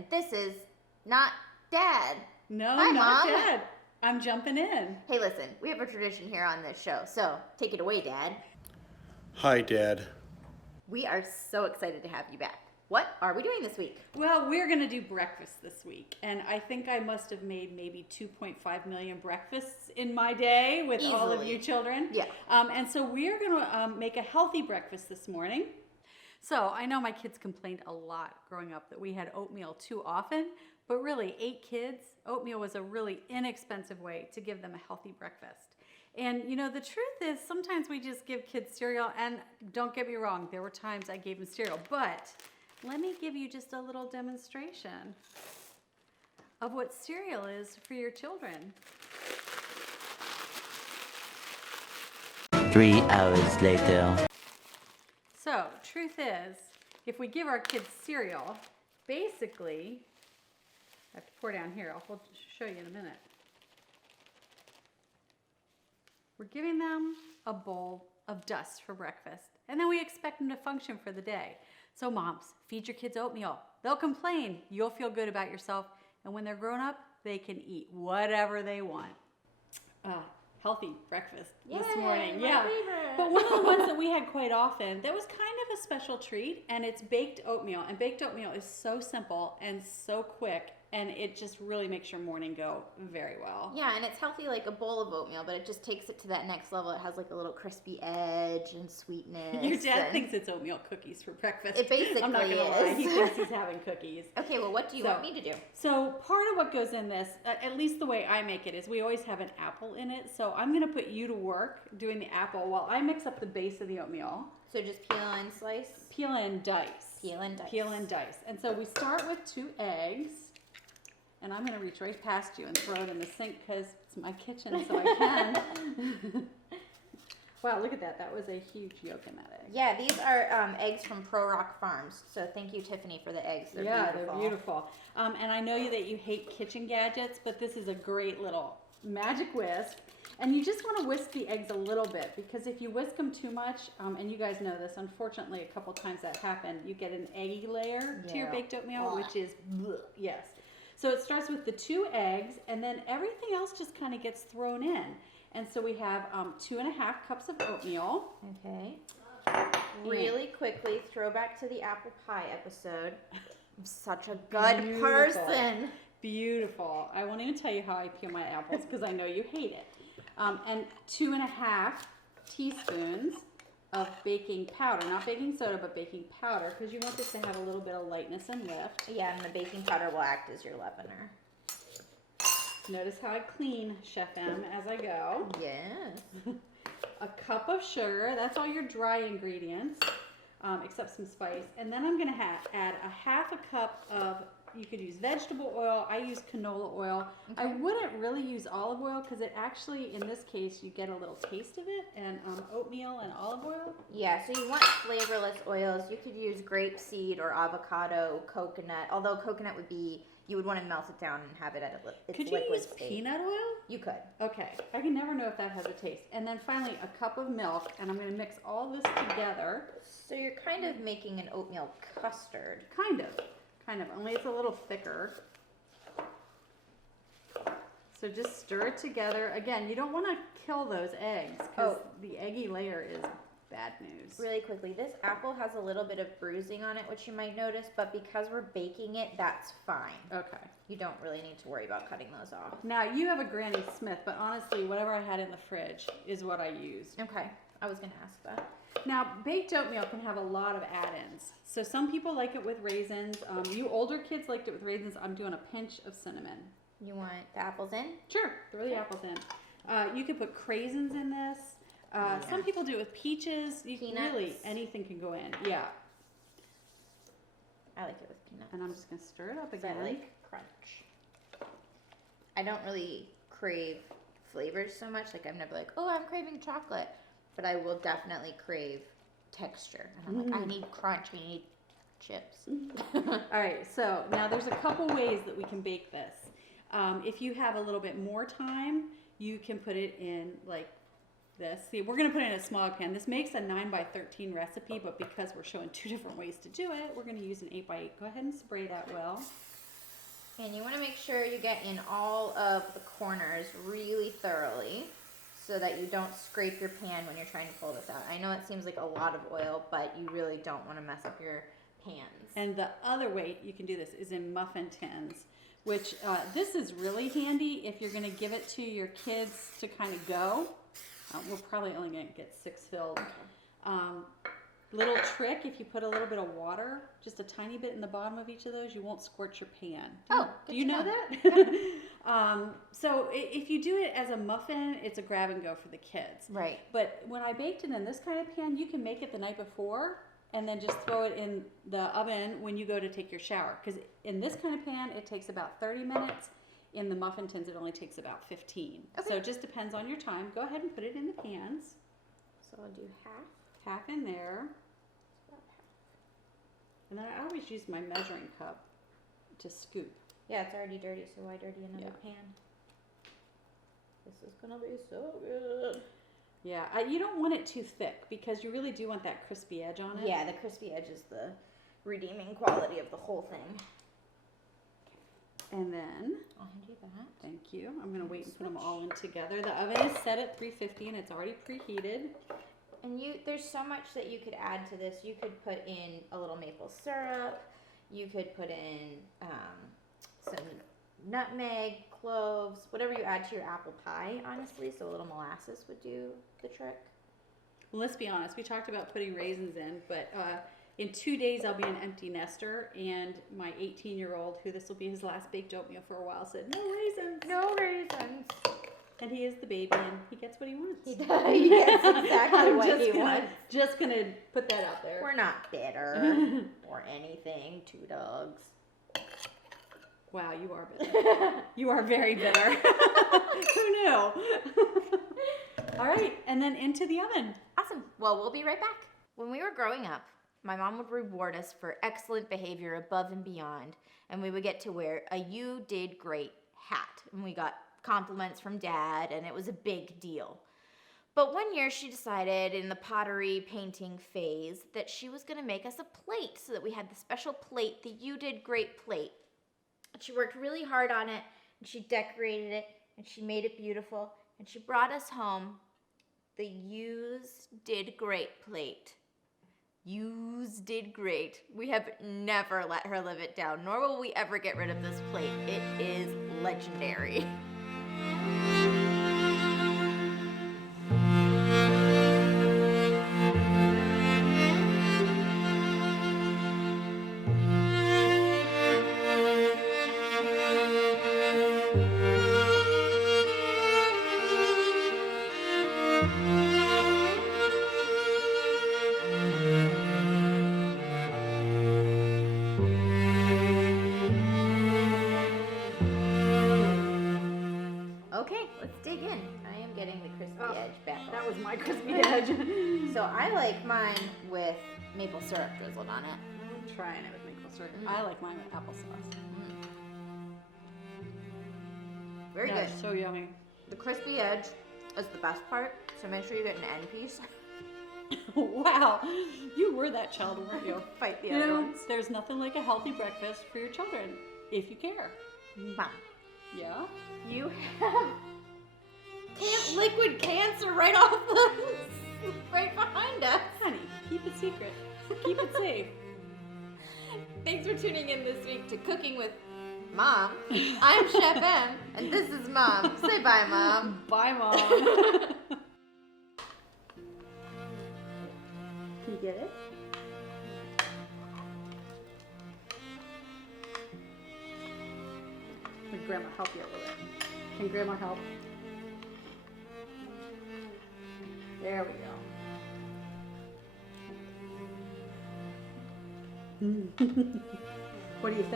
and this is not Dad. No, Hi, not Mom. Dad. I'm jumping in. Hey, listen, we have a tradition here on this show, so take it away, Dad. Hi, Dad. We are so excited to have you back. What are we doing this week? Well, we're going to do breakfast this week, and I think I must have made maybe 2.5 million breakfasts in my day with all of Easily. you children. Yeah. And so we're going to make a healthy breakfast this morning. So I know my kids complained a lot growing up that we had oatmeal too often, but really 8 kids, oatmeal was a really inexpensive way to give them a healthy breakfast. And you know, the truth is sometimes we just give kids cereal, and don't get me wrong, there were times I gave them cereal, but let me give you just a little demonstration of what cereal is for your children. 3 hours later. So, truth is, if we give our kids cereal, basically, I have to pour down here, I'll show you in a minute. We're giving them a bowl of dust for breakfast, and then we expect them to function for the day. So moms, feed your kids oatmeal. They'll complain, you'll feel good about yourself, and when they're grown up, they can eat whatever they want. Healthy breakfast this morning. My Yeah. favorite. But one of the ones that we had quite often, that was kind of a special treat, and it's baked oatmeal. And baked oatmeal is so simple and so quick, and it just really makes your morning go very well. Yeah, and it's healthy like a bowl of oatmeal, but it just takes it to that next level. It has like a little crispy edge and sweetness. Your dad and thinks it's oatmeal cookies for breakfast. It basically I'm not gonna lie, is. he thinks he's having cookies. Okay, well, what do you want me to do? So part of what goes in this, at least the way I make it, is we always have an apple in it. So I'm going to put you to work doing the apple while I mix up the base of the oatmeal. So just peel and slice? Peel and dice. Peel and dice. Peel and dice. And so we start with 2 eggs. And I'm going to reach right past you and throw it in the sink because it's my kitchen, so I can. Wow, look at that. That was a huge yolk in that egg. Yeah, these are eggs from Pro Rock Farms. So thank you, Tiffany, for the eggs. They're beautiful. They're beautiful. And I know that you hate kitchen gadgets, but this is a great little magic whisk. And you just want to whisk the eggs a little bit, because if you whisk them too much, and you guys know this, unfortunately, a couple times that happened, you get an eggy layer to your Yeah. baked oatmeal, which is, yes. So it starts with the 2 eggs, and then everything else just kind of gets thrown in. And so we have 2.5 cups of oatmeal. Okay. Really quickly, throwback to the apple pie episode. I'm such a good Beautiful. person. Beautiful. I won't even tell you how I peel my apples because I know you hate it. And 2.5 teaspoons of baking powder, not baking soda, but baking powder, because you want this to have a little bit of lightness and lift. Yeah, and the baking powder will act as your leavener. Notice how I clean Chef M as I go. Yes. A cup of sugar, that's all your dry ingredients, except some spice. And then I'm gonna add a 1/2 cup of, you could use vegetable oil, I use canola oil. I wouldn't really use olive oil because it actually, in this case, you get a little taste of it, and oatmeal and olive oil. Yeah, so you want flavorless oils. You could use grapeseed or avocado, coconut, although coconut would be, you would want to melt it down and have it at its Could you liquid use state. peanut oil? You could. Okay, I can never know if that has a taste. And then finally, a cup of milk, and I'm gonna mix all this together. So you're kind of making an oatmeal custard. Kind of, only it's a little thicker. So just stir it together. Again, you don't want to kill those eggs because the eggy layer is bad news. Really quickly, this apple has a little bit of bruising on it, which you might notice, but because we're baking it, that's fine. Okay. You don't really need to worry about cutting those off. Now, you have a Granny Smith, but honestly, whatever I had in the fridge is what I used. Okay, I was going to ask that. Now, baked oatmeal can have a lot of add-ins. So some people like it with raisins. You older kids liked it with raisins. I'm doing a pinch of cinnamon. You want the apples in? Sure, throw the apples in. You could put craisins in this. Some people do it with peaches. Peanuts. Really, anything can go in. Yeah. I like it with peanuts. And I'm just going to stir it up Because I again. like crunch. I don't really crave flavors so much. Like, I'm never like, oh, I'm craving chocolate. But I will definitely crave texture. And I'm like, I need crunch. I need chips. All right, so now there's a couple ways that we can bake this. If you have a little bit more time, you can put it in like this. See, we're gonna put it in a smaller pan. This makes a 9x13 recipe, but because we're showing 2 different ways to do it, we're gonna use an 8x8. Go ahead and spray that well. And you want to make sure you get in all of the corners really thoroughly so that you don't scrape your pan when you're trying to pull this out. I know it seems like a lot of oil, but you really don't want to mess up your pans. And the other way you can do this is in muffin tins, which this is really handy if you're going to give it to your kids to kind of go. We're probably only going to get 6 filled. Little trick, if you put a little bit of water, just a tiny bit in the bottom of each of those, you won't scorch your pan. Do you know that? So if you do it as a muffin, it's a grab and go for the kids. Right. But when I baked it in this kind of pan, you can make it the night before and then just throw it in the oven when you go to take your shower. Because in this kind of pan, it takes about 30 minutes. In the muffin tins, it only takes about 15. Okay. So it just depends on your time. Go ahead and put it in the pans. So I'll do half. Half in there. And then I always use my measuring cup to scoop. Yeah, it's already dirty, so why dirty another pan? This is gonna be so good. Yeah, you don't want it too thick because you really do want that crispy edge on it. Yeah, the crispy edge is the redeeming quality of the whole thing. And then, I'll hand you that. thank you. I'm gonna wait and put them all in together. The oven is set at 350 and it's already preheated. And there's so much that you could add to this. You could put in a little maple syrup. You could put in some nutmeg, cloves, whatever you add to your apple pie, honestly. So a little molasses would do the trick. Well, let's be honest. We talked about putting raisins in, but in 2 days I'll be an empty nester, and my 18-year-old, who this will be his last baked oatmeal for a while, said, no raisins. No raisins. And he is the baby, and he gets what he wants. He does. He gets exactly what he wants. Just gonna put that out there. We're not bitter or anything. 2 dogs. Wow, you are bitter. You are very bitter. Who knew? All right, and then into the oven. Awesome. Well, we'll be right back. When we were growing up, my mom would reward us for excellent behavior above and beyond, and we would get to wear a "You Did Great" hat, and we got compliments from Dad, and it was a big deal. But one year she decided in the pottery painting phase that she was going to make us a plate so that we had the special plate, the "You Did Great" plate. And she worked really hard on it, and she decorated it, and she made it beautiful, and she brought us home the "Yous Did Great" plate. Yous did great. We have never let her live it down, nor will we ever get rid of this plate. It is legendary. Okay, let's dig in. I am getting the crispy edge back. That was my crispy edge. So I like mine with maple syrup drizzled on it. I'm trying it with maple syrup. I like mine with applesauce. Very good. That's so yummy. The crispy edge is the best part, so make sure you get an end piece. Wow, you were that child, weren't you? Fight the You other know, ones. there's nothing like a healthy breakfast for your children, if you care. Mom, Yeah? you have liquid cancer right off the right behind us. Honey, keep it secret. Keep it safe. Thanks for tuning in this week to Cooking with Mom. I'm Chef M, and this is Mom. Say bye, Mom. Bye, Mom. Can you get it? Can Grandma help you a little bit? Can Grandma help? There we go. What do you think?